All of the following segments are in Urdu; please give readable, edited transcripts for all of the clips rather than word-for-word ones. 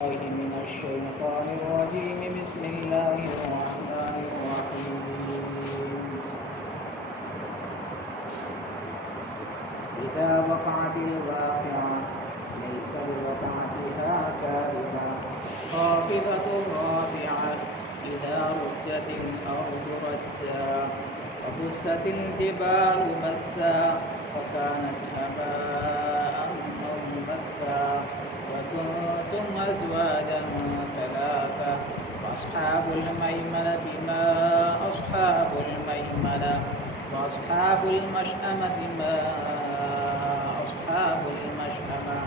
من الشيطان الرجيم بسم الله الرحمن الرحيم إذا وقعت الواقعة ليس لوقعتها كاذبة خافضة رافعة إذا رجت الأرض رجا وبست الجبال بسا فكانت هباء منبثا وكنتم أزواجا ثلاثة وأصحاب الميمنة ما أصحاب الميمنة وأصحاب المشأمة ما أصحاب المشأمة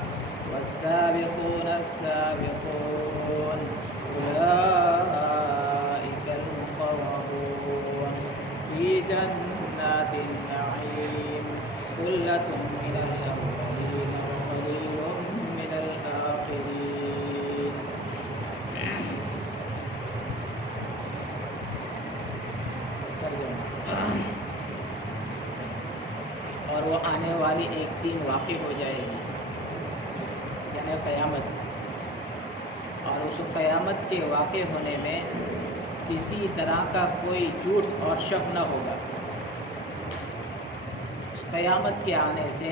والسابقون السابقون أولئك المقربون في جنات النعيم ثلة من الأولين وقليل من الآخرين. اور وہ آنے والی ایک دن واقع ہو جائے گی یعنی قیامت، اور اس قیامت کے واقع ہونے میں کسی طرح کا کوئی جھوٹ اور شک نہ ہوگا۔ اس قیامت کے آنے سے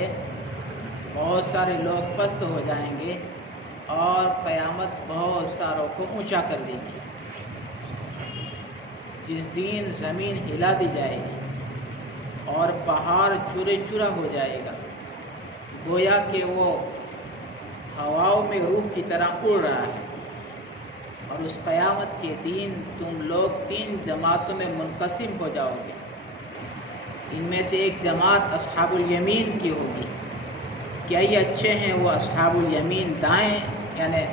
بہت سارے لوگ پست ہو جائیں گے اور قیامت بہت ساروں کو اونچا کر دے گی۔ جس دن زمین ہلا دی جائے گی اور پہاڑ چورے چورا ہو جائے گا، گویا کہ وہ ہواؤں میں روح کی طرح اڑ رہا ہے۔ اور اس قیامت کے دن تم لوگ 3 جماعتوں میں منقسم ہو جاؤ گے۔ ان میں سے ایک جماعت اصحاب الیمین کی ہوگی، کیا یہ اچھے ہیں وہ اصحاب الیمین دائیں یعنی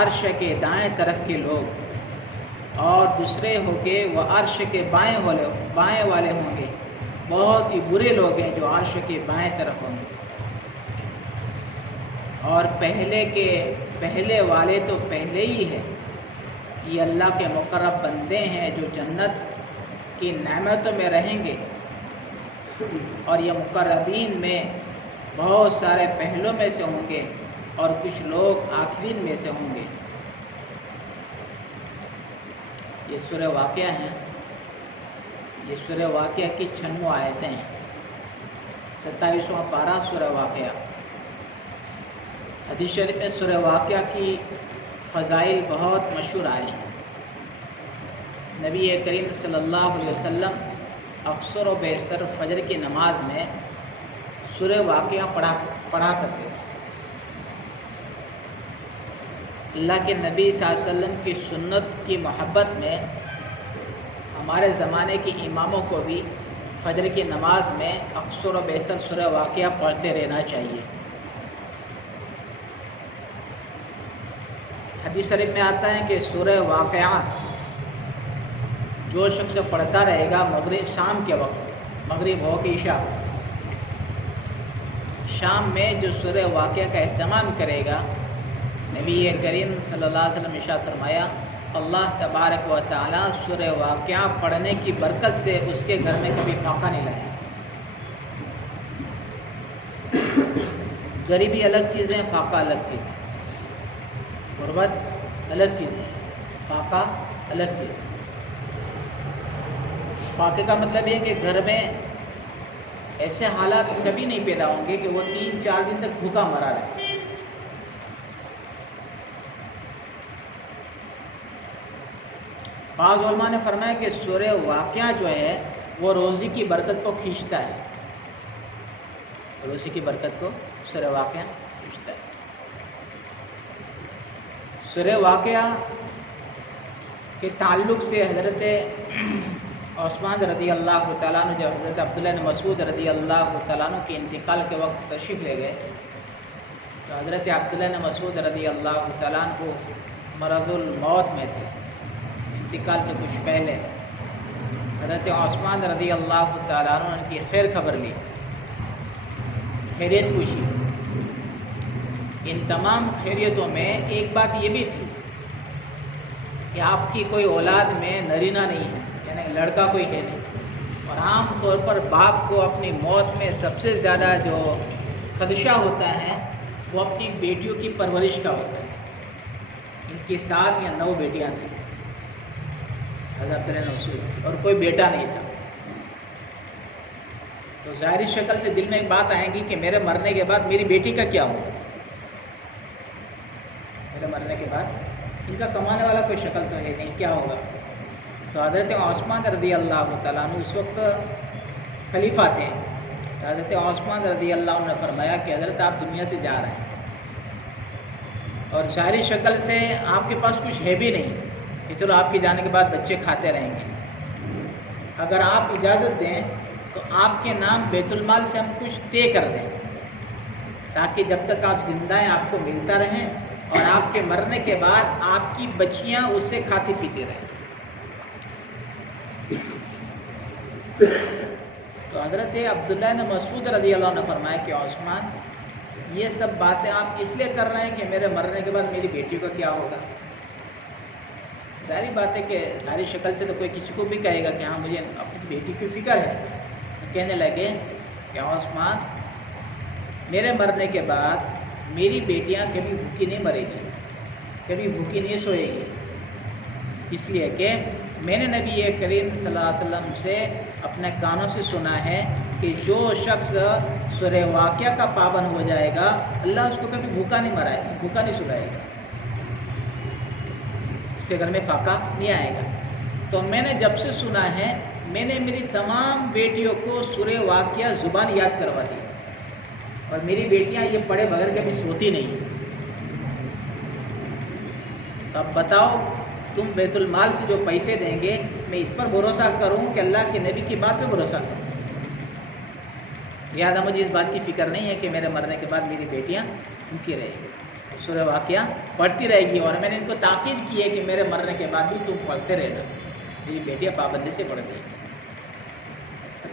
عرش کے دائیں طرف کے لوگ، اور دوسرے ہوں گے وہ عرش کے بائیں والے ہوں گے، بہت ہی برے لوگ ہیں جو عرش کے بائیں طرف ہوں گے۔ اور پہلے والے تو پہلے ہی ہے، یہ اللہ کے مقرب بندے ہیں جو جنت کی نعمتوں میں رہیں گے، اور یہ مقربین میں بہت سارے پہلوں میں سے ہوں گے اور کچھ لوگ آخرین میں سے ہوں گے۔ یہ سورہ واقعہ ہیں، یہ سورہ واقعہ کی 96 آیتیں ہیں، 27واں پارہ سورہ واقعہ۔ حدیث شریف میں سورہ واقعہ کی فضائل بہت مشہور آئے ہیں۔ نبی کریم صلی اللہ علیہ وسلم اکثر و بیشتر فجر کی نماز میں سورہ واقعہ پڑھا کرتے تھے۔ اللہ کے نبی صلی اللہ علیہ وسلم کی سنت کی محبت میں ہمارے زمانے کے اماموں کو بھی فجر کی نماز میں اکثر و بیشتر سورہ واقعہ پڑھتے رہنا چاہیے۔ حدیث شریف میں آتا ہے کہ سورہ واقعہ جو شخص پڑھتا رہے گا مغرب شام کے وقت، مغرب ہو کہ عشاء، شام میں جو سورہ واقعہ کا اہتمام کرے گا، نبی کریم صلی اللہ علیہ وسلم ارشاد فرمایا اللہ تبارک و تعالی سورہ واقعہ پڑھنے کی برکت سے اس کے گھر میں کبھی فاقہ نہیں لائے۔ غریبی الگ چیز ہے، فاقہ الگ چیز ہے، غربت الگ چیز ہے، فاقہ الگ چیز ہے۔ فاقے کا مطلب یہ ہے کہ گھر میں ایسے حالات کبھی نہیں پیدا ہوں گے کہ وہ 3-4 دن تک بھوکا مرا رہے۔ بعض علماء نے فرمایا کہ سورہ واقعہ جو ہے وہ روزی کی برکت کو کھینچتا ہے، روزی کی برکت کو سورہ واقعہ کھینچتا ہے۔ سورہ واقعہ کے تعلق سے حضرت عثمان رضی اللہ تعالیٰ عنہ جب حضرت عبداللہ بن مسعود رضی اللہ تعالیٰ عنہ کے انتقال کے وقت تشریف لے گئے تو حضرت عبداللہ بن مسعود رضی اللہ تعالیٰ عنہ کو مرض الموت میں تھے، انتقال سے کچھ پہلے۔ حضرت عثمان رضی اللہ تعالیٰ عنہ نے ان کی خیر خبر لی، خیریت پوچھی۔ ان تمام خیریتوں میں ایک بات یہ بھی تھی کہ آپ کی کوئی اولاد میں نرینہ نہیں ہے، یعنی لڑکا کوئی ہے نہیں، اور عام طور پر باپ کو اپنی موت میں سب سے زیادہ جو خدشہ ہوتا ہے وہ اپنی بیٹیوں کی پرورش کا ہوتا ہے، ان کی 7 یا 9 بیٹیاں تھیں حضرت عبداللہ بن مسعود، اور کوئی بیٹا نہیں تھا. تو ظاہری شکل سے دل میں ایک بات آئے گی کہ میرے مرنے کے بعد میری بیٹی کا کیا ہوگا. میرے مرنے کے بعد ان کا کمانے والا کوئی شکل تو ہے نہیں، کیا ہوگا. تو حضرت عثمان رضی اللہ تعالیٰ عنہ اس وقت خلیفہ تھے. حضرت عثمان رضی اللہ عنہ نے فرمایا کہ حضرت آپ دنیا سے جا رہے ہیں اور ظاہری شکل سے آپ کے پاس کچھ ہے بھی نہیں کہ چلو آپ کے جانے کے بعد بچے کھاتے رہیں گے. اگر آپ اجازت دیں تو آپ کے نام بیت المال سے ہم کچھ طے کر دیں تاکہ جب تک آپ زندہ ہیں آپ کو ملتا رہیں اور آپ کے مرنے کے بعد آپ کی بچیاں اس سے کھاتی پیتی رہیں. تو حضرت عبداللہ بن مسعود رضی اللہ عنہ نے فرمایا کہ عثمان یہ سب باتیں آپ اس لیے کر رہے ہیں کہ میرے مرنے کے بعد میری بیٹیوں کا کیا ہوگا. ظاہری بات ہے کہ ظاہری شکل سے تو کوئی کسی کو بھی کہے گا کہ ہاں مجھے اپنی بیٹی کی فکر ہے. کہنے لگے کہ عثمان میرے مرنے کے بعد میری بیٹیاں کبھی بھوکی نہیں مرے گی، کبھی بھوکی نہیں سوئے گی، اس لیے کہ میں نے نبی کریم صلی اللہ علیہ وسلم سے اپنے کانوں سے سنا ہے کہ جو شخص سورہ واقعہ کا پابند ہو جائے گا اللہ اس کو کبھی بھوکا نہیں سلائے گا، اس کے گھر میں فاقہ نہیں آئے گا. تو میں نے جب سے سنا ہے میں نے میری تمام بیٹیوں کو سورہ واقعہ زبان یاد کروا دی اور میری بیٹیاں یہ پڑھے بغیر کبھی سوتی نہیں. اب بتاؤ تم بیت المال سے جو پیسے دیں گے میں اس پر بھروسہ کروں کہ اللہ کے نبی کی بات پہ بھروسہ کروں. لہٰذا مجھے اس بات کی فکر نہیں ہے کہ میرے مرنے کے بعد میری بیٹیاں بھوکی رہے گی، سورہ واقعہ پڑھتی رہے گی. اور میں نے ان کو تاکید کی ہے کہ میرے مرنے کے بعد بھی تم پڑھتے رہنا. میری بیٹیاں پابندی سے پڑھتی ہیں.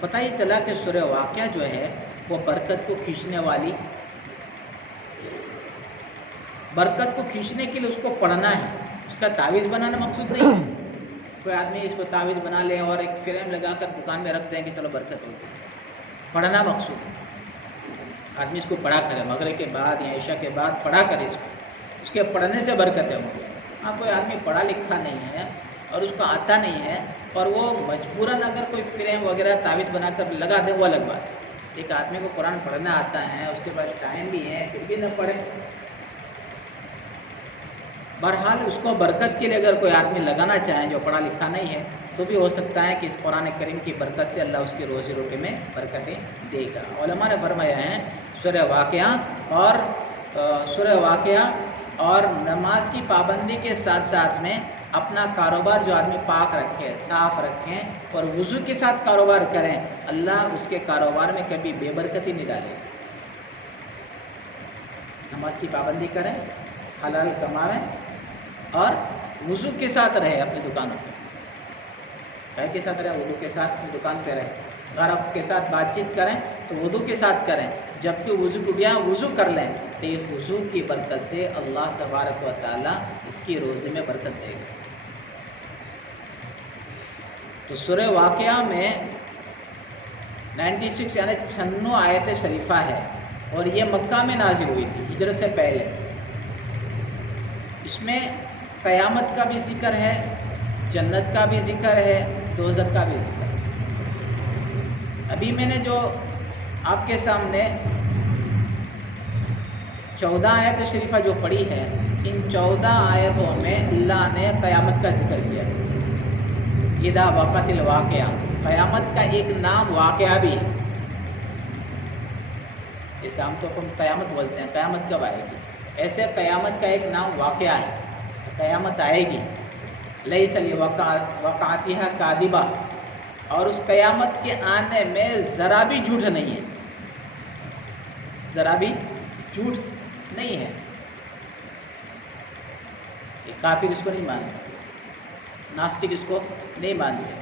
پتہ ہی چلا کہ سورہ واقعہ جو ہے وہ برکت کو کھینچنے والی، برکت کو کھینچنے کے لیے اس کو پڑھنا ہے، اس کا تعویذ بنانا مقصود نہیں ہے. کوئی آدمی اس کو تعویذ بنا لے اور ایک فریم لگا کر دکان میں رکھ دیں کہ چلو برکت ہوگی. پڑھنا مقصود ہے. آدمی اس کو پڑھا کرے، مغرب کے بعد یا عشاء کے بعد پڑھا کرے اس کے پڑھنے سے برکتیں ہوں گی. ہاں کوئی آدمی پڑھا لکھا نہیں ہے اور اس کو آتا نہیں ہے اور وہ مجبوراً اگر کوئی فریم وغیرہ تعویذ بنا کر لگا دے وہ الگ بات ہے. ایک آدمی کو قرآن پڑھنا آتا ہے، اس کے پاس ٹائم بھی ہے، پھر بھی نہ پڑھے. بہرحال اس کو برکت کے لیے اگر کوئی آدمی لگانا چاہے جو پڑھا لکھا نہیں ہے تو بھی ہو سکتا ہے کہ اس قرآن کریم کی برکت سے اللہ اس کی روزی روٹی میں برکتیں دے گا. علماء نے فرمایا ہے سورہ واقعہ اور نماز کی پابندی کے ساتھ ساتھ میں اپنا کاروبار جو آدمی پاک رکھے، صاف رکھیں اور وضو کے ساتھ کاروبار کریں، اللہ اس کے کاروبار میں کبھی بے برکتی نہیں ڈالے. نماز کی پابندی کریں، حلال کمائیں اور وضو کے ساتھ رہے اپنی دکانوں پہ. کے ساتھ رہے، وضو کے ساتھ اپنی دکان پہ رہے. اگر آپ کے ساتھ بات چیت کریں تو وضو کے ساتھ کریں. جب کہ وضو ٹوٹ گیا وضو کر لیں تو اس وضو کی برکت سے اللہ تبارک و تعالیٰ اس کی روزی میں برکت دے گا. تو سورہ واقعہ میں 96 یعنی 96 آیت شریفہ ہے اور یہ مکہ میں نازل ہوئی تھی ہجرت سے پہلے. اس میں قیامت کا بھی ذکر ہے، جنت کا بھی ذکر ہے، دوزخ کا بھی ذکر ہے. ابھی میں نے جو آپ کے سامنے 14 آیت شریفہ جو پڑھی ہے، ان 14 آیتوں میں اللہ نے قیامت کا ذکر کیا ہے. اذا وقعت الواقعہ، قیامت کا ایک نام واقعہ بھی ہے. جیسے ہم تو قیامت بولتے ہیں، قیامت کب آئے گی، ایسے قیامت کا ایک نام واقعہ ہے. قیامت آئے گی، لیس لوقعتھا کاذبہ، اور اس قیامت کے آنے میں ذرا بھی جھوٹ نہیں ہے، ذرا بھی جھوٹ نہیں ہے. کافر اس کو نہیں مانتے، ناستک اس کو نہیں مانتے،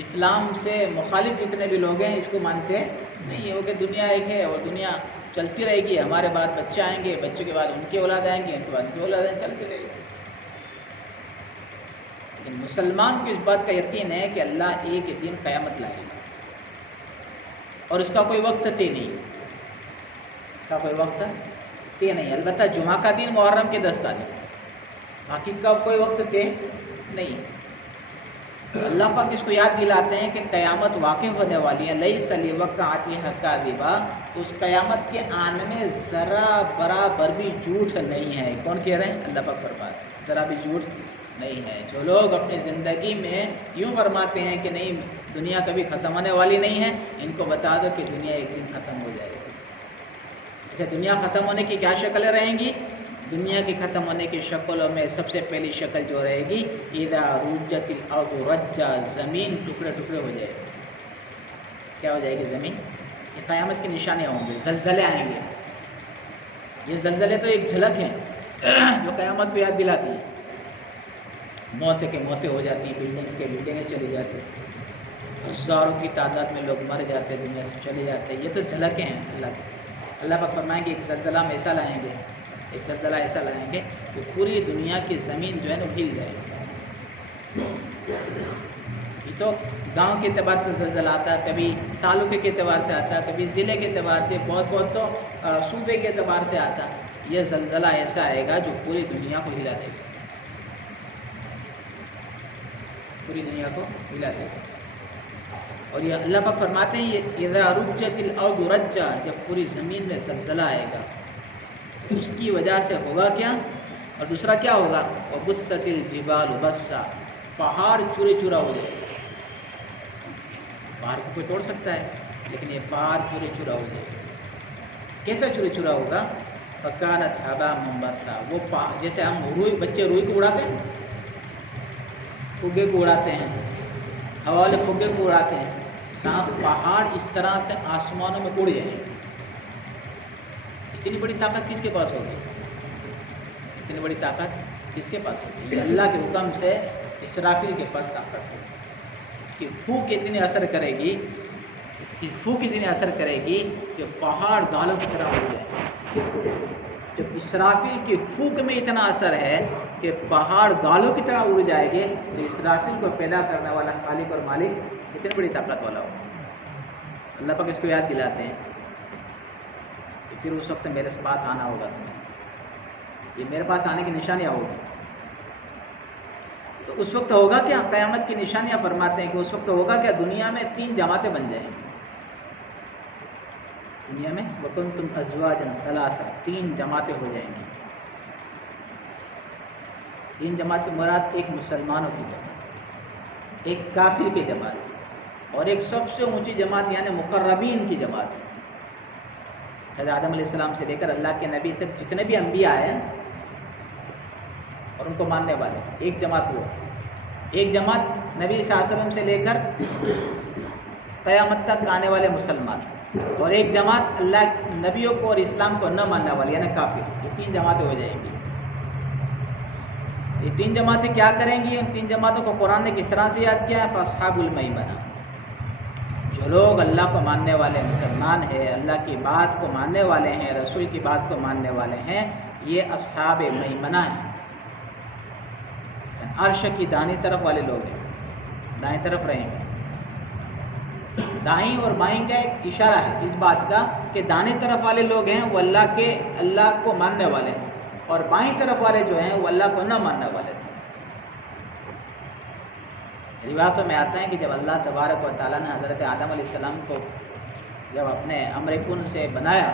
اسلام سے مخالف جتنے بھی لوگ ہیں اس کو مانتے نہیں ہے. وہ کہ دنیا ایک ہے اور دنیا چلتی رہے گی، ہمارے بعد بچے آئیں گے، بچوں کے بعد ان کے اولاد آئیں گے، ان کے بعد ان کی اولادیں چلتی رہے گی. لیکن مسلمان کو اس بات کا یقین ہے کہ اللہ ایک دن قیامت لائے گا اور اس کا کوئی وقت طے نہیں، اس کا کوئی وقت طے نہیں. البتہ جمعہ کا دن محرم کے 10 تاریخ، باقی کا کوئی وقت طے نہیں. اللہ پاک اس کو یاد دلاتے ہیں کہ قیامت واقع ہونے والی ہے. لیس لوقعتها کاذبہ، اس قیامت کے آنے میں ذرا برابر بھی جھوٹ نہیں ہے. کون کہہ رہے ہیں؟ اللہ پاک فرماتے ہیں ذرا بھی جھوٹ نہیں ہے. جو لوگ اپنی زندگی میں یوں فرماتے ہیں کہ نہیں دنیا کبھی ختم ہونے والی نہیں ہے، ان کو بتا دو کہ دنیا ایک دن ختم ہو جائے گی. اچھا، دنیا ختم ہونے کی کیا شکلیں رہیں گی؟ دنیا کی ختم ہونے کی شکلوں میں سب سے پہلی شکل جو رہے گی، اذا رجت الارض رجا، زمین ٹکڑے ٹکڑے ہو جائے گی. کیا ہو جائے گی؟ زمین. یہ قیامت کی نشانیاں ہوں گی. زلزلے آئیں گے. یہ زلزلے تو ایک جھلک ہیں جو قیامت کو یاد دلاتی ہے. موتیں کے موتیں ہو جاتی ہیں، بلڈنگ کے بلڈنگیں چلی جاتی ہیں، ہزاروں کی تعداد میں لوگ مر جاتے ہیں، دنیا سے چلے جاتے ہیں. یہ تو جھلکیں ہیں اللہ کی. اللہ پاک فرمائیں گے ایک زلزلہ میں ایسا لائیں گے، ایک زلزلہ ایسا لائیں گے کہ پوری دنیا کی زمین جو ہے نا ہل جائے گی. یہ تو گاؤں کے اعتبار سے زلزلہ آتا ہے، کبھی تعلقے کے اعتبار سے آتا ہے، کبھی ضلع کے اعتبار سے، بہت تو صوبے کے اعتبار سے آتا ہے. یہ زلزلہ ایسا آئے گا جو پوری دنیا کو ہلا دے گا، پوری دنیا کو ہلا دے گا. اور یہ اللہ پاک فرماتے ہیں یہ اذا رجت الارض رجا، جب پوری زمین میں زلزلہ آئے گا اس کی وجہ سے ہوگا کیا؟ اور دوسرا کیا ہوگا؟ وبست الجبال بسا، پہاڑ چورے چورا ہو جائے گا. پہاڑ کو کوئی توڑ سکتا ہے، لیکن یہ پہاڑ چورے چورا ہو جائے گا. کیسا چورے چورا ہوگا؟ فکانت ہباء منبثا، وہ جیسے ہم بچے روئی کو اڑاتے ہیں، پھگے کو اڑاتے ہیں، ہوا والے پھگے کو اڑاتے ہیں، کہاں پہاڑ اس طرح سے آسمانوں میں اڑ جائیں گے. اتنی بڑی طاقت کس کے پاس ہوگی؟ اتنی بڑی طاقت کس کے پاس ہوگی؟ یہ اللہ کے حکم سے اسرافیل کے پاس طاقت ہوگی. اس کی پھونک اتنی اثر کرے گی، اس کی پھونک اتنی اثر کرے گی کہ پہاڑ گالوں کی طرح اڑ جائے. جب اسرافیل کی پھونک میں اتنا اثر ہے کہ پہاڑ گالوں کی طرح اڑ جائے گے، تو اسرافیل کو پیدا کرنے والا خالق اور مالک اتنی بڑی طاقت والا ہوگا. اللہ پاک اس کو یاد دلاتے ہیں کہ پھر اس وقت میرے پاس آنا ہوگا تمہیں. یہ میرے پاس آنے کی نشانیاں ہوگی. تو اس وقت ہوگا کیا؟ قیامت کی نشانیاں فرماتے ہیں کہ اس وقت ہوگا کیا؟ دنیا میں 3 جماعتیں بن جائیں گی. دنیا میں وَكُنْتُمْ أَزْوَاجًا ثَلَاثًا، 3 جماعتیں ہو جائیں گی. 3 جماعت سے مراد ایک مسلمانوں کی جماعت، ایک کافر کی جماعت، اور ایک سب سے اونچی جماعت یعنی مقربین کی جماعت. حضرت آدم علیہ السلام سے لے کر اللہ کے نبی تک جتنے بھی انبیاء آئے اور ان کو ماننے والے، ایک جماعت ہوا. ایک جماعت نبی صلی اللہ علیہ وسلم سے لے کر قیامت تک آنے والے مسلمان، اور ایک جماعت اللہ نبیوں کو اور اسلام کو نہ ماننے والی یعنی کافر. یہ 3 جماعتیں ہو جائیں گی. یہ 3 جماعتیں کیا کریں گی؟ ان 3 جماعتوں کو قرآن نے کس طرح سے یاد کیا ہے؟ فاصحاب المیمنہ، جو لوگ اللہ کو ماننے والے مسلمان ہیں، اللہ کی بات کو ماننے والے ہیں، رسول کی بات کو ماننے والے ہیں، یہ اصحاب میمنہ ہیں. عرش کی دائیں طرف والے لوگ ہیں، دائیں طرف رہیں گے. دائیں اور بائیں کا ایک اشارہ ہے اس بات کا کہ دائیں طرف والے لوگ ہیں وہ اللہ کو ماننے والے ہیں، اور بائیں طرف والے جو ہیں وہ اللہ کو نہ ماننے والے تھے. روایتوں میں آتا ہے کہ جب اللہ تبارک و تعالیٰ نے حضرت آدم علیہ السلام کو جب اپنے امر کن سے بنایا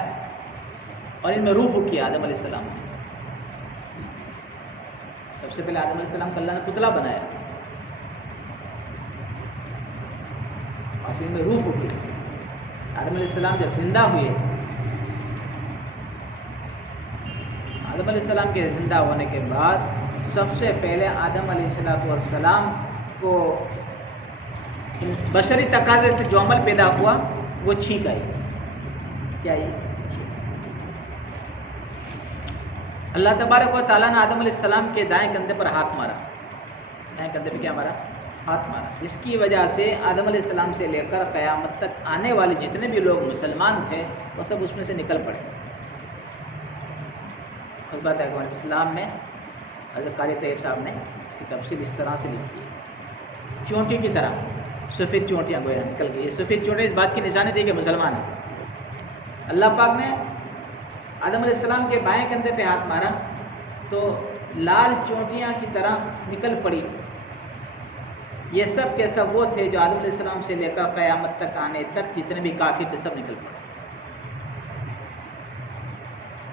اور ان میں روح کیا آدم علیہ السلام نے، سب سے پہلے آدم علیہ السلام کو اللہ نے پتلا بنایا اور پھر ان میں روح کی. آدم علیہ السلام جب زندہ ہوئے، آدم علیہ السلام کے زندہ ہونے کے بعد سب سے پہلے آدم علیہ السلام کو بشری تقاضے سے جو عمل پیدا ہوا وہ چھینک آئی. کیا آئی؟ اللہ تبارک و تعالیٰ نے آدم علیہ السلام کے دائیں کندھے پر ہاتھ مارا. دائیں کندھے پہ کیا مارا؟ ہاتھ مارا. اس کی وجہ سے آدم علیہ السلام سے لے کر قیامت تک آنے والے جتنے بھی لوگ مسلمان تھے وہ سب اس میں سے نکل پڑے. خود بات ہے کہ اسلام میں حضرت قاری طیب صاحب نے اس کی تفصیل اس طرح سے لکھی ہے. چونٹی کی طرح سفید چونٹیاں گویا نکل گئی. یہ سفید چونٹی اس بات کی نشانی تھی کہ مسلمان ہیں. اللہ پاک نے آدم علیہ السلام کے بائیں کندھے پہ ہاتھ مارا تو لال چونٹیاں کی طرح نکل پڑی۔ یہ سب کے سب وہ تھے جو آدم علیہ السلام سے لے کر قیامت تک آنے تک جتنے بھی کافر تھے سب نکل پڑے۔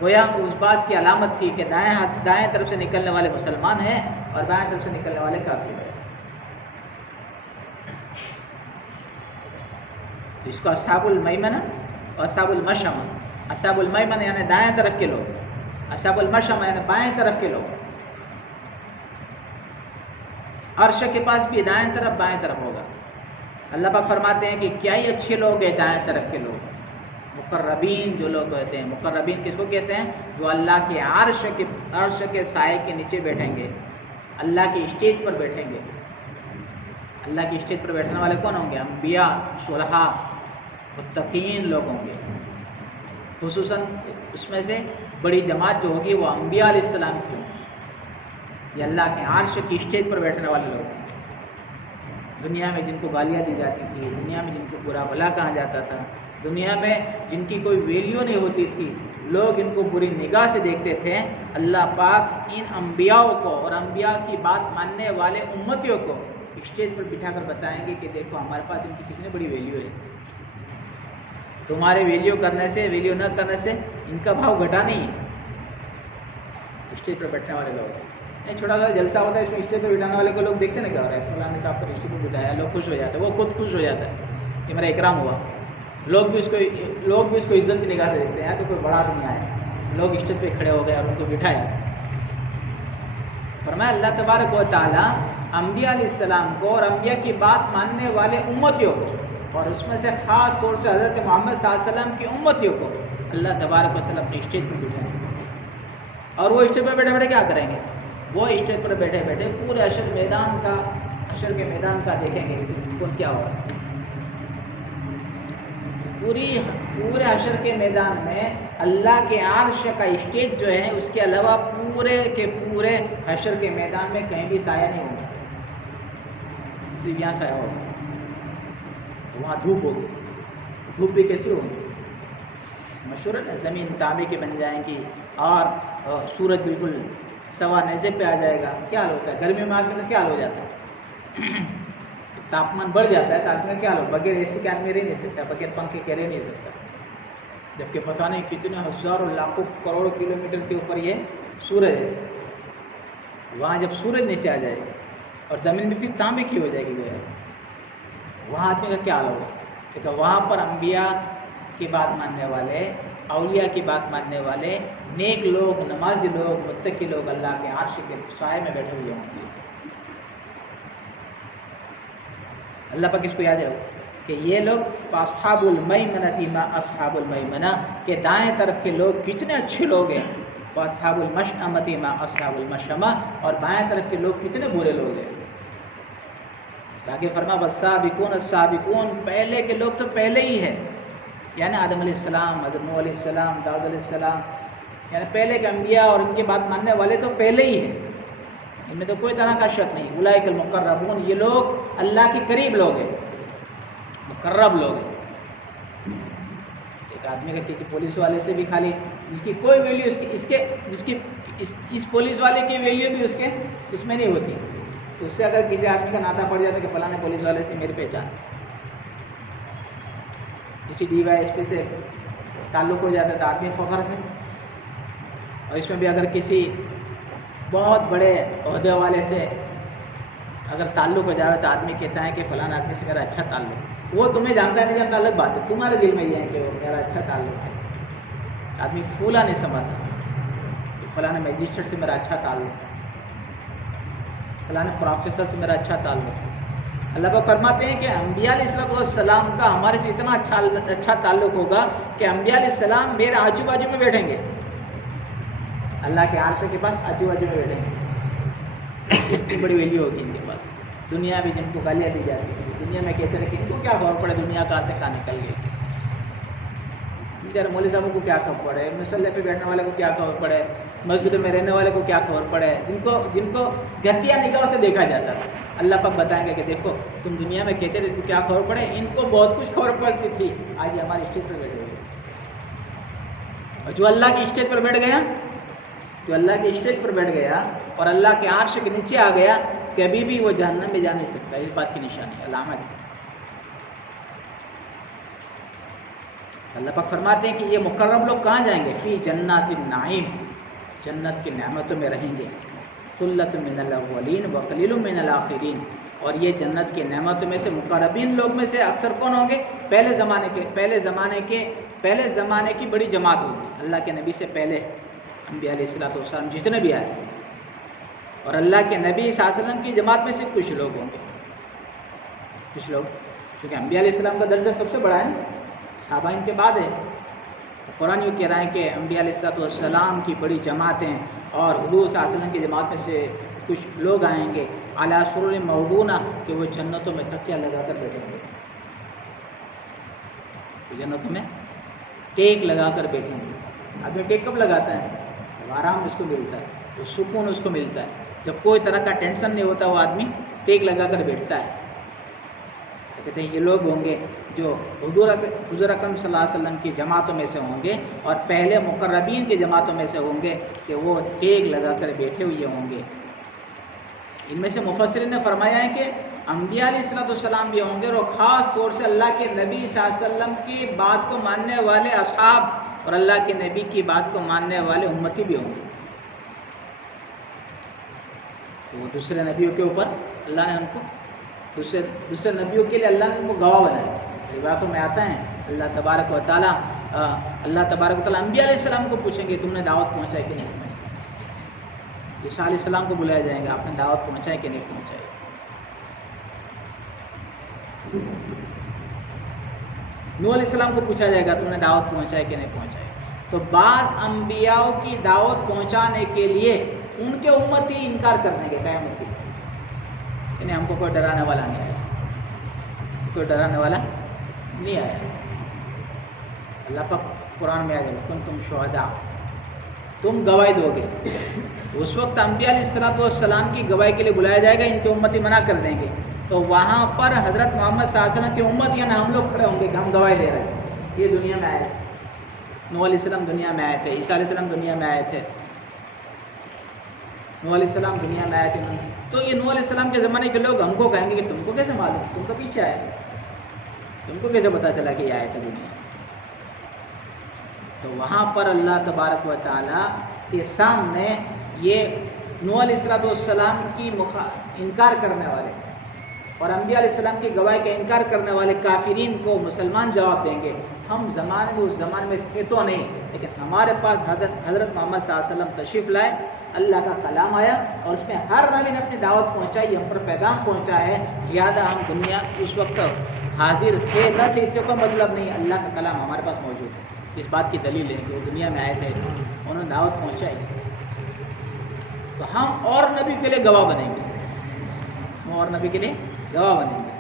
گویا اس بات کی علامت تھی کہ دائیں طرف سے نکلنے والے مسلمان ہیں اور بائیں طرف سے نکلنے والے کافر ہیں۔ اس کو اصحاب المیمنہ اور اصحاب المشأمہ، اصحاب المیمنہ یعنی دائیں طرف کے لوگ، اصحاب المشأمہ یعنی بائیں طرف کے لوگ۔ عرش کے پاس بھی دائیں طرف بائیں طرف ہوگا۔ اللہ پاک فرماتے ہیں کہ کیا ہی اچھے لوگ ہیں دائیں طرف کے لوگ، مقربین جو لوگ ہوتے ہیں۔ مقربین کس کو کہتے ہیں؟ جو اللہ کے عرش کے سائے کے نیچے بیٹھیں گے، اللہ کی اسٹیج پر بیٹھیں گے۔ اللہ کی اسٹیج پر بیٹھنے والے کون ہوں گے؟ انبیاء، صلحاء، متقین لوگ ہوں گے۔ خصوصاً اس میں سے بڑی جماعت جو ہوگی وہ انبیاء علیہ السلام کی ہوگی۔ یہ اللہ کے عرش کی اسٹیج پر بیٹھنے والے لوگ ہیں۔ دنیا میں جن کو گالیاں دی جاتی تھی، دنیا میں جن کو برا بھلا کہا جاتا تھا، دنیا میں جن کی کوئی ویلیو نہیں ہوتی تھی، لوگ ان کو بری نگاہ سے دیکھتے تھے، اللہ پاک ان انبیاء کو اور انبیاء کی بات ماننے والے امتیوں کو اسٹیج پر بٹھا کر بتائیں گے کہ دیکھو ہمارے پاس ان کی کتنی بڑی ویلیو ہے۔ تمہارے ویلیو کرنے سے، ویلیو نہ کرنے سے ان کا بھاؤ گھٹا نہیں ہے۔ اسٹیج پر بیٹھنے والے لوگ نہیں، چھوٹا سا جلسہ ہوتا ہے، اس میں اسٹیج پہ بٹھانے والے کو لوگ دیکھتے نا کیا ہو رہا ہے، فلاں صاحب کو اسٹیج پہ بٹھایا، لوگ خوش ہو جاتے ہیں، وہ خود خوش ہو جاتا ہے کہ میرا اکرام ہوا۔ لوگ بھی اس کو عزت کی نگاہ سے دیکھتے ہیں کہ کوئی بڑا آدمی آیا، لوگ اسٹیج پہ کھڑے ہو گئے اور ان کو بٹھایا۔ فرمایا اللہ تبارک و تعالیٰ انبیاء علیہ السلام کو اور انبیاء کی بات ماننے والے امتیوں کو، اور اس میں سے خاص طور سے حضرت محمد صلی اللہ علیہ وسلم کی امتیوں کو اللہ تبارک و تعالیٰ اپنے اسٹیج پر بٹھائیں گے۔ اور وہ اسٹیج پر بیٹھے بیٹھے کیا کریں گے؟ وہ اسٹیج پر بیٹھے بیٹھے پورے حشر کے میدان کا دیکھیں گے کہ کون کیا ہو رہا ہے۔ پورے حشر کے میدان میں اللہ کے عرش کا اسٹیج جو ہے، اس کے علاوہ پورے کے پورے حشر کے میدان میں کہیں بھی سایہ نہیں ہوگا، صرف یہاں سایہ ہوگا۔ وہاں دھوپ ہوگی، دھوپ بھی کیسی ہوگی؟ مشہور ہے نا، زمین تانبے کی بن جائیں گی اور سورج بالکل سوا نیزے پہ آ جائے گا۔ کیا حال ہوتا ہے گرمی میں؟ آدمی کا کیا حال ہو جاتا ہے؟ تاپمان بڑھ جاتا ہے تو آدمی کا کیا حال ہو، بغیر اے سی کے آدمی رہ نہیں سکتا، بغیر پنکھے کے رہ نہیں سکتا۔ جبکہ پتہ نہیں کتنے ہزاروں لاکھوں کروڑوں کلومیٹر کے اوپر یہ سورج ہے۔ وہاں جب سورج نیچے آ جائے گا اور زمین بھی پھر تانبے کی ہو جائے گی گویا، وہاں آدمی کا کیا حال ہوگا؟ کہ وہاں پر انبیاء کی بات ماننے والے، اولیاء کی بات ماننے والے، نیک لوگ، نمازی لوگ، متقی لوگ اللہ کے عرش کے سائے میں بیٹھے ہوئے ہوں گے۔ اللہ پاک اس کو یاد رکھو کہ یہ لوگ اصحاب المیمنہ ما اصحاب المیمنہ، کہ دائیں طرف کے لوگ کتنے اچھے لوگ ہیں، واصحاب المشأمۃ ما اصحاب المشأمہ، اور بائیں طرف کے لوگ کتنے برے لوگ ہیں۔ تاکہ فرما والسابقون السابقون، پہلے کے لوگ تو پہلے ہی ہے، یعنی آدم علیہ السلام، حضرت نوح علیہ السلام، داؤد علیہ السلام، یعنی پہلے کے انبیاء اور ان کی بات ماننے والے تو پہلے ہی ہیں، ان میں تو کوئی طرح کا شک نہیں۔ اولئک المقربون، یہ لوگ اللہ کے قریب لوگ ہیں، مقرب لوگ ہیں۔ ایک آدمی کا کسی پولیس والے سے بھی خالی جس کی کوئی ویلیو اس پولیس والے کی ویلیو بھی اس میں نہیں ہوتی، تو اس سے اگر کسی آدمی کا ناطا پڑ جاتا ہے کہ فلاں پولیس والے سے میری پہچان، کسی ڈی وائی ایس پی سے تعلق ہو جاتا ہے تو آدمی فخر سے، اور اس میں بھی اگر کسی بہت بڑے عہدے والے سے اگر تعلق ہو جائے تو آدمی کہتا ہے کہ فلاں آدمی سے میرا اچھا تعلق ہے۔ وہ تمہیں جانتا نہیں جانتا الگ بات ہے، تمہارے دل میں یہ ہے کہ وہ میرا اچھا تعلق ہے۔ آدمی پھولا نہیں سمجھتا کہ فلاں میجسٹریٹ سے میرا اچھا تعلق ہے، فلاں پروفیسر سے میرا اچھا تعلق ہے۔ اللہ پاک فرماتے ہیں کہ انبیاء علیہ السلام کا ہمارے سے اتنا اچھا تعلق ہوگا کہ انبیاء علیہ السلام میرے آجو باجو میں بیٹھیں گے، اللہ کے عرش کے پاس آجو باجو میں بیٹھیں گے۔ اتنی بڑی ویلیو ہوگی ان کے پاس۔ دنیا میں جن کو گالیاں دی جاتی ہیں، دنیا میں کہتے ہیں کہ ان کو کیا خبر پڑے دنیا کہاں سے کہاں نکل گئی، بیچارے مولوی صاحبوں کو کیا خبر پڑے، مصلی پہ بیٹھنے والے کو کیا خبر پڑے، مسجد میں رہنے والے کو کیا خبر پڑے، جن کو گھٹیا نگاہوں سے دیکھا جاتا ہے۔ اللہ پاک بتائیں گے کہ دیکھو تم دنیا میں کہتے تھے کیا خبر پڑے، ان کو بہت کچھ خبر پڑتی تھی، آج یہ ہماری اسٹیج پر بیٹھے ہوئے۔ اور جو اللہ کی اسٹیج پر بیٹھ گیا، اور اللہ کے عرش کے نیچے آ گیا کبھی بھی وہ جہنم میں جا نہیں سکتا. اس بات کی نشانی علامت ہے. اللہ پاک فرماتے ہیں کہ یہ مقرب لوگ کہاں جائیں گے؟ فی جنات النعیم، جنت کی نعمتوں میں رہیں گے. ثلۃ من الاولین وقلیل من الاخرین. اور یہ جنت کی نعمتوں میں سے مقربین لوگ میں سے اکثر کون ہوں گے؟ پہلے زمانے کی بڑی جماعت ہوگی. اللہ کے نبی سے پہلے انبیاء علیہ الصلوۃ والسلام جتنے بھی آئے، اور اللہ کے نبی صلی اللہ علیہ وسلم کی جماعت میں سے کچھ لوگ ہوں گے. کچھ لوگ، کیونکہ انبیاء علیہ السلام کا درجہ سب سے بڑا ہے، صحابہ ان کے بعد ہے. قرآن یہ کہہ رہا ہے کہ انبیاء علیہ الصلوۃ والسلام کی بڑی جماعتیں اور حضور صلی اللہ علیہ وسلم کی جماعت میں سے کچھ لوگ آئیں گے علی سرر موضونہ، کہ وہ جنتوں میں تکیہ لگا کر بیٹھیں گے. جنتوں میں ٹیک لگا کر بیٹھیں گے. آدمی ٹیک کب لگاتا ہے؟ جب آرام اس کو ملتا ہے، تو سکون اس کو ملتا ہے. جب کوئی طرح کا ٹینشن نہیں ہوتا وہ آدمی ٹیک لگا کر بیٹھتا ہے. کہتے ہیں یہ لوگ ہوں گے جو حضور اکرم صلی اللہ علیہ وسلم کی جماعتوں میں سے ہوں گے، اور پہلے مقربین کی جماعتوں میں سے ہوں گے کہ وہ ٹیک لگا کر بیٹھے ہوئے ہوں گے. ان میں سے مفسرین نے فرمایا ہے کہ انبیاء علیہ الصلوۃ والسلام بھی ہوں گے، اور خاص طور سے اللہ کے نبی صلی اللہ علیہ وسلم کی بات کو ماننے والے اصحاب اور اللہ کے نبی کی بات کو ماننے والے امتی بھی ہوں گے. تو وہ دوسرے نبیوں کے اوپر اللہ نے ان کو دوسرے نبیوں کے لیے اللہ نے ان کو گواہ بنایا. روایتوں میں آتا ہے اللہ تبارک و تعالیٰ انبیاء علیہ السلام کو پوچھیں گے تم نے دعوت پہنچائی کہ نہیں پہنچائی. عیسیٰ علیہ السلام کو بلایا جائے گا آپ نے دعوت پہنچائی کہ نہیں پہنچائی. نوح علیہ السلام کو پوچھا جائے گا تم نے دعوت پہنچائی کہ نہیں پہنچائی. تو بعض انبیاء کی دعوت پہنچانے کے لیے ان کے امتی انکار کرنے کے قیامت کی، یعنی ہم کو کوئی ڈرانے والا نہیں آیا، کوئی ڈرانے والا نہیں آیا. اللہ پاک قرآن میں آ گیا تم شہداء، تم گواہی دو گے. اس وقت انبیاء علیہ الصلوۃ والسلام کی گواہی کے لیے بلایا جائے گا، ان کے امتی منع کر دیں گے. تو وہاں پر حضرت محمد صلی اللہ علیہ وسلم کی امت یعنی ہم لوگ کھڑے ہوں گے کہ ہم گواہی دے رہے ہیں یہ دنیا میں آئے. نوح علیہ السلام دنیا میں آئے تھے، عیسیٰ علیہ السلام دنیا میں آئے تھے، نوح علیہ السلام دنیا میں آئے تھے. تو یہ نوح علیہ السلام کے زمانے کے لوگ ہم کو کہیں گے کہ تم کو کیسے معلوم، تم تو پیچھے آئے، تم کو کیسے پتا چلا کہ یہ آئے تھے دنیا. تو وہاں پر اللہ تبارک و تعالیٰ کے سامنے یہ نوح علیہ السلام کی انکار کرنے والے اور انبیاء علیہ السلام کی گواہی کا انکار کرنے والے کافرین کو مسلمان جواب دیں گے ہم زمانے میں اس زمانے میں تھے تو نہیں، لیکن ہمارے پاس حضرت محمد صلی اللہ علیہ وسلم تشریف لائے، اللہ کا کلام آیا اور اس میں ہر نبی نے اپنی دعوت پہنچائی، ہم پر پیغام پہنچا ہے. لہٰذا ہم دنیا اس وقت حاضر تھے نہ تھے اس سے کوئی مطلب نہیں، اللہ کا کلام ہمارے پاس موجود ہے. اس بات کی دلیل ہے کہ وہ دنیا میں آئے تھے، انہوں نے دعوت پہنچائی. تو ہم اور نبی کے لیے گواہ بنیں گے، ہم اور نبی کے لیے گواہ بنیں گے.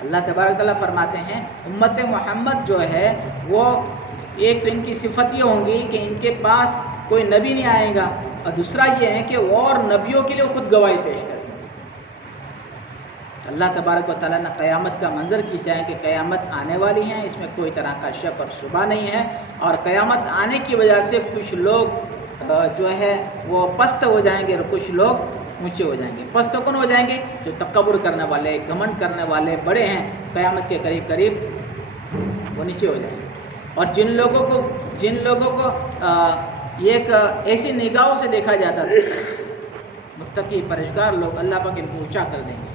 اللہ تبارک تعالیٰ فرماتے ہیں امت محمد جو ہے وہ ایک تو ان کی صفت یہ ہوں گی کہ ان کے پاس کوئی نبی نہیں آئے گا، اور دوسرا یہ ہے کہ وہ اور نبیوں کے لیے خود گواہی پیش کریں گے. اللہ تبارک و تعالیٰ نے قیامت کا منظر کھینچا ہے کہ قیامت آنے والی ہیں، اس میں کوئی طرح کا شک اور شبہ نہیں ہے. اور قیامت آنے کی وجہ سے کچھ لوگ جو ہے وہ پست ہو جائیں گے اور کچھ لوگ اونچے ہو جائیں گے. پست کون ہو جائیں گے؟ جو تکبر کرنے والے، گھمنڈ کرنے والے بڑے ہیں، قیامت کے قریب قریب وہ نیچے ہو جائیں گے. اور جن لوگوں کو ایک ایسی نگاہوں سے دیکھا جاتا تھا، متقی پرہیزگار لوگ، اللہ پاک ان کو اونچا کر دیں گے.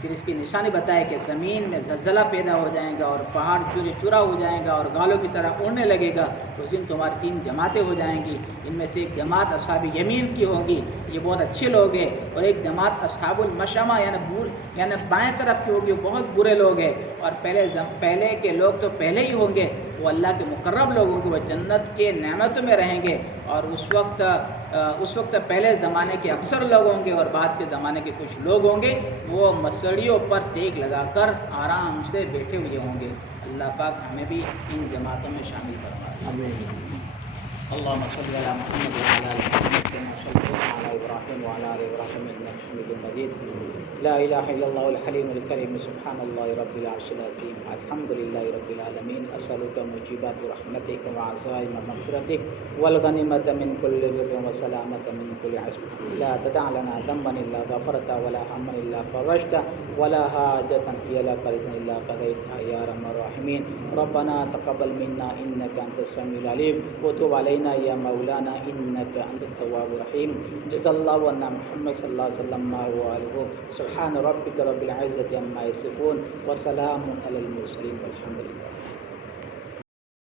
پھر اس کی نشانی بتائے کہ زمین میں زلزلہ پیدا ہو جائے گا اور پہاڑ چورے چورا ہو جائے گا اور گالوں کی طرح اڑنے لگے گا. تو اس دن تمہاری 3 جماعتیں ہو جائیں گی، ان میں سے ایک جماعت اصحاب یمین کی ہوگی، یہ بہت اچھے لوگ ہیں، اور ایک جماعت اصحاب المشأمہ یعنی بائیں طرف کی ہوگی، وہ بہت برے لوگ ہیں. اور پہلے کے لوگ تو پہلے ہی ہوں گے، وہ اللہ کے مقرب لوگ ہوں گے، وہ جنت کے نعمتوں میں رہیں گے. اور اس وقت پہلے زمانے کے اکثر لوگ ہوں گے اور بعد کے زمانے کے کچھ لوگ ہوں گے وہ مسڑیوں پر ٹیک لگا کر آرام سے بیٹھے ہوئے ہوں گے. اللہ پاک ہمیں بھی ان جماعتوں میں شامل فرمائے. اللهم صل على محمد وعلى ال محمد كما صليت على ابراهيم وعلى ال ابراهيم انك حميد مجيد. لا اله الا الله الحليم الكريم سبحان الله رب العرش العظيم الحمد لله رب العالمين اسالك موجبات رحمتك وعزائم مغفرتك والغنيمة من كل بر وسلامة من كل عصم. لا تدع لنا ذنبا الا غفرته ولا هما الا فرجته ولا حاجة هي لك الا قضيتها يا ارحم الراحمين. ربنا تقبل منا انك انت السميع العليم وتب علينا يا مولانا انك انت التواب الرحيم. جزا الله عنا محمد صلى الله عليه وسلم ما هو اهله. سبحان ربك رب العزة عما يصفون وسلام على المرسلين والحمد لله.